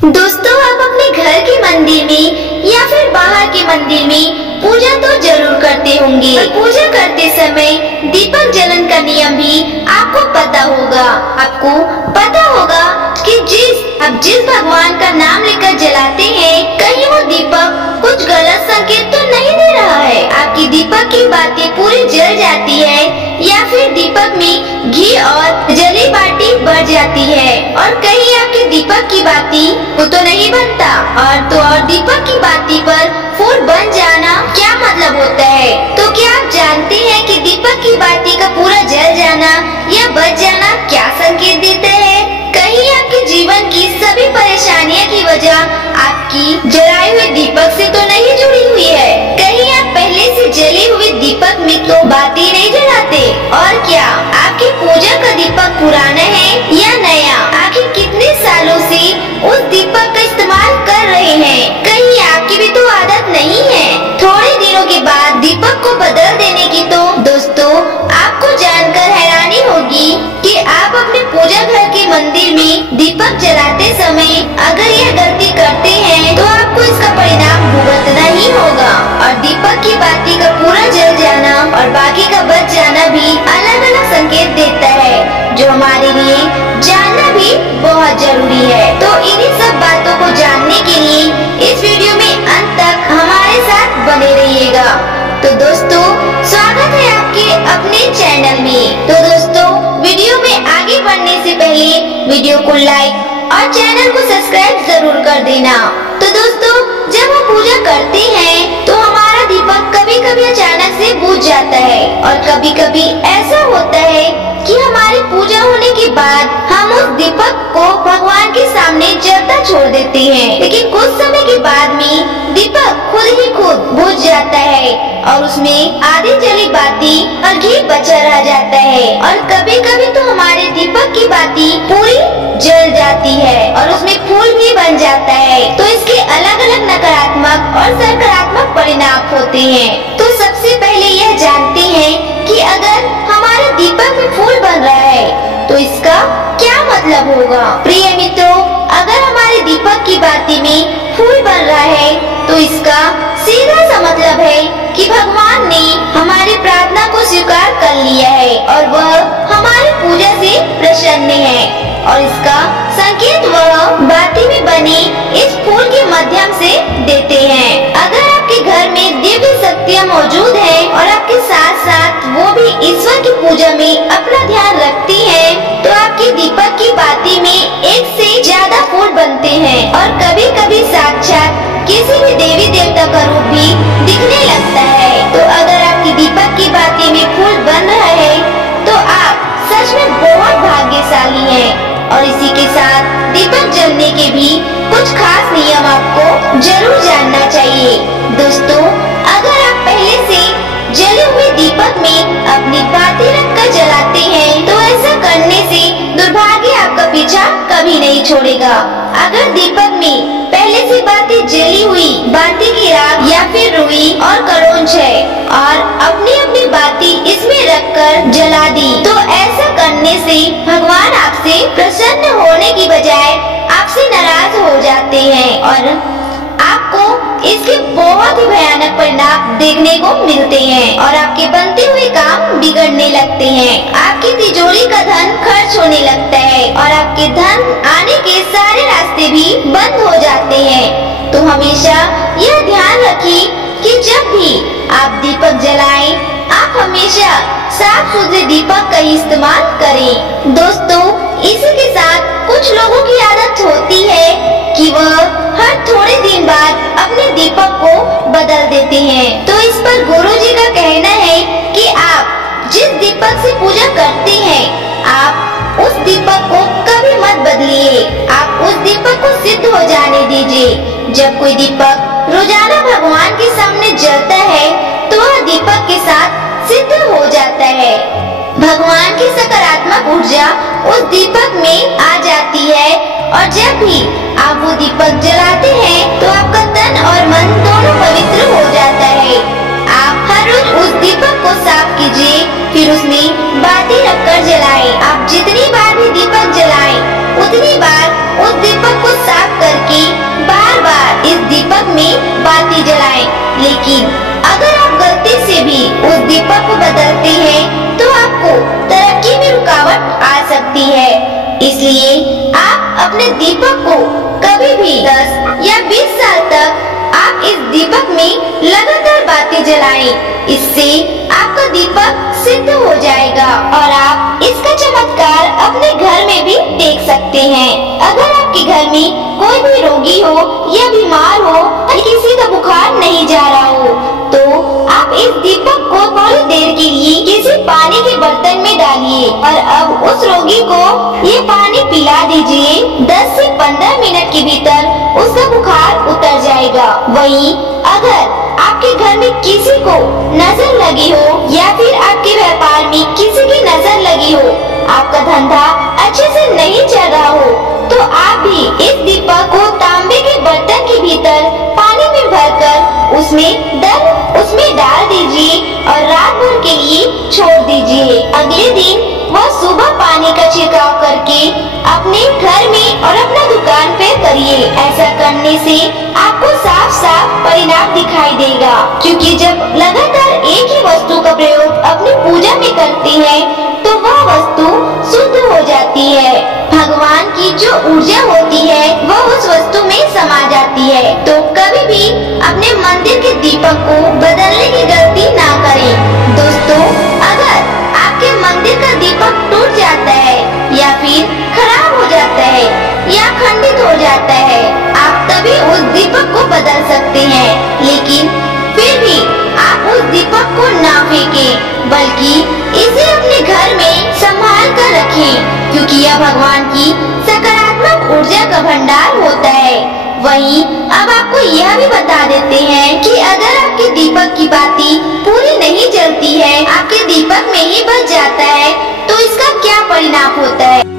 दोस्तों, आप अपने घर के मंदिर में या फिर बाहर के मंदिर में पूजा तो जरूर करते होंगे। और पूजा करते समय दीपक जलन का नियम भी आपको पता होगा। आपको पता होगा कि आप जिस भगवान का नाम लेकर जलाते हैं, कहीं वो दीपक कुछ गलत संकेत तो नहीं दे रहा है। आपकी दीपक की बाती पूरी जल जाती है या फिर दीपक में घी और जली बाटी बढ़ जाती है और कहीं आपके दीपक की बाती वो तो नहीं बनता। और दीपक की बाती पर फूल बन जाना क्या मतलब होता है? तो क्या आप जानते हैं कि दीपक की बाती का पूरा जल जाना या बच जाना क्या संकेत देता है? कहीं आपके जीवन की सभी परेशानियों की वजह आपकी जलाए हुए दीपक से तो नहीं जुड़ी हुई है। कहीं आप पहले से जले हुए दीपक में तो बाती नहीं जलाते। और क्या आपकी पूजा का दीपक पुराना है या नया? आखिर कितने सालों से उस दीपक का इस्तेमाल कर रहे हैं? कहीं आपकी भी तो आदत नहीं है थोड़े दिनों के बाद दीपक को बदल देने की? तो दोस्तों, आपको जानकर हैरानी होगी कि आप अपने पूजा घर के मंदिर में दीपक जलाते समय अगर यह गलती करते हैं तो आपको इसका परिणाम भुगतना ही होगा। और दीपक की बाती का पूरा जल जाना और बाकी का बच जाना भी अलग अलग संकेत देता है, जो हमारे लिए जानना भी बहुत जरूरी है। तो इन्हीं सब बातों को जानने के लिए इस वीडियो में अंत तक हमारे साथ बने रहिएगा। तो दोस्तों, स्वागत है आपके अपने चैनल में। तो दोस्तों, वीडियो में आगे बढ़ने से पहले वीडियो को लाइक और चैनल को सब्सक्राइब जरूर कर देना। तो दोस्तों, जब हम पूजा करते हैं तो हमारा दीपक कभी कभी अचानक से बुझ जाता है और कभी कभी ऐसा होता है कि हमारी पूजा होने के बाद हम उस दीपक को भगवान के सामने जलता छोड़ देते हैं। लेकिन कुछ समय के बाद में दीपक खुद ही बुझ जाता है और उसमें आधी जली बाती और घी बचा रह जाता है। और कभी कभी तो हमारे दीपक की बाती पूरी जल जाती है और उसमें फूल भी बन जाता है। तो इसके अलग अलग नकारात्मक और सकारात्मक परिणाम होते हैं। तो सबसे पहले यह जानते हैं कि अगर हमारे दीपक में फूल बन रहा है तो इसका क्या मतलब होगा? प्रिय मित्रों, अगर हमारे दीपक की बाती में फूल बन रहा है तो इसका सीधा सा मतलब है कि भगवान ने हमारी प्रार्थना को स्वीकार कर लिया है और वह हमारी पूजा से प्रसन्न है। और इसका संकेत वह बाती में बने इस फूल के माध्यम से देते हैं। अगर आपके घर में दिव्य शक्तियाँ मौजूद है और आपके साथ साथ वो भी ईश्वर की पूजा में अपना ध्यान रखती है तो आपकी दीपक की बाती में एक से ज्यादा फूल बनते हैं और कभी कभी साक्षात किसी भी देवी देवता का रूप भी दिखने लगता है। तो अगर आपकी दीपक की बाती में फूल बन रहा है तो आप सच में बहुत भाग्यशाली हैं। और इसी के साथ दीपक जलने के भी कुछ खास नियम आपको जरूर जानना चाहिए। दोस्तों, अगर आप पहले से जले हुए दीपक में अपनी बाती रखकर जलाते हैं तो ऐसा करने से दुर्भाग्य आपका पीछा कभी नहीं छोड़ेगा। अगर दीपक में पहले से बाती जली हुई बाती की राख या फिर रुई और करोंच है और अपनी अपनी बाती इसमें रखकर जला दी तो ऐसा करने से भगवान आपसे प्रसन्न होने की बजाय आपसे नाराज हो जाते हैं और आपको इसके बहुत ही भयानक परिणाम देखने को मिलते हैं और आपके बनते हुए काम बिगड़ने लगते हैं। आपकी तिजोरी का धन खर्च होने लगता है और आपके धन आने के सारे रास्ते भी बंद हो जाते हैं। तो हमेशा यह ध्यान रखिए कि जब भी आप दीपक जलाएं, आप हमेशा साफ सुथरे दीपक का इस्तेमाल करें। दोस्तों, इसी के साथ कुछ लोगों की आदत होती है कि वह हर थोड़े दिन बाद अपने दीपक को बदल देते हैं। तो इस पर गुरुजी का कहना है कि आप जिस दीपक से पूजा करते हैं, आप उस दीपक को कभी मत बदलिए। आप उस दीपक को सिद्ध हो जाने दीजिए। जब कोई दीपक रोजाना भगवान के सामने जलता है तो वह दीपक के साथ सिद्ध हो जाता है। भगवान की सकारात्मक ऊर्जा उस दीपक में आ जाती है और जब भी आप वो दीपक जलाते हैं तो आपका तन और मन दोनों पवित्र हो जाता है। आप हर रोज उस दीपक को साफ कीजिए, फिर उसमें बाती रखकर जलाएं। आप जितनी बार भी दीपक जलाएं, उतनी बार उस दीपक को साफ करके अपने दीपक को कभी भी 10 या 20 साल तक आप इस दीपक में लगातार बाती जलाएं। इससे आपका दीपक सिद्ध हो जाएगा और आप इसका चमत्कार अपने घर में भी देख सकते हैं। अगर आपके घर में कोई भी रोगी हो या बीमार हो और किसी का बुखार नहीं जा रहा हो, तो आप इस दीपक को थोड़ी देर के लिए किसी पानी के बर्तन में डालिए और अब उस रोगी को ये पानी पिला दीजिए। 10 से 15 मिनट के भीतर उसका बुखार उतर जाएगा। वहीं अगर आपके घर में किसी को नजर लगी हो या फिर आपके व्यापार में किसी की नजर लगी हो, आपका धंधा अच्छे से नहीं चल रहा हो, तो आप भी इस दीपक को तांबे के बर्तन के भीतर पानी में भरकर उसमें डाल दीजिए और रात भर के लिए छोड़ दीजिए। अगले दिन वह सुबह पानी का छिड़काव करके अपने घर में और अपना दुकान पे करिए। ऐसा करने से आपको साफ साफ परिणाम दिखाई देगा, क्योंकि जब लगातार एक ही वस्तु का प्रयोग अपनी पूजा में करते हैं तो वह वस्तु शुद्ध हो जाती है। भगवान की जो ऊर्जा होती है वह उस वस्तु में समा जाती है। तो कभी भी अपने मंदिर के दीपक को बदलने की गलती ना करें। दोस्तों, अगर आपके मंदिर का दीपक टूट जाता है या फिर खराब हो जाता है या खंडित हो जाता है, आप तभी उस दीपक को बदल सकते हैं। लेकिन फिर भी आप उस दीपक को ना फेंकें, बल्कि इसे अपने घर में संभाल कर रखें, क्योंकि यह भगवान की सकारात्मक ऊर्जा का भंडार होता है। वहीं अब आपको यह भी बता देते हैं कि अगर आपके दीपक की बाती पूरी नहीं जलती है, आपके दीपक में ही बच जाता है, तो इसका क्या परिणाम होता है।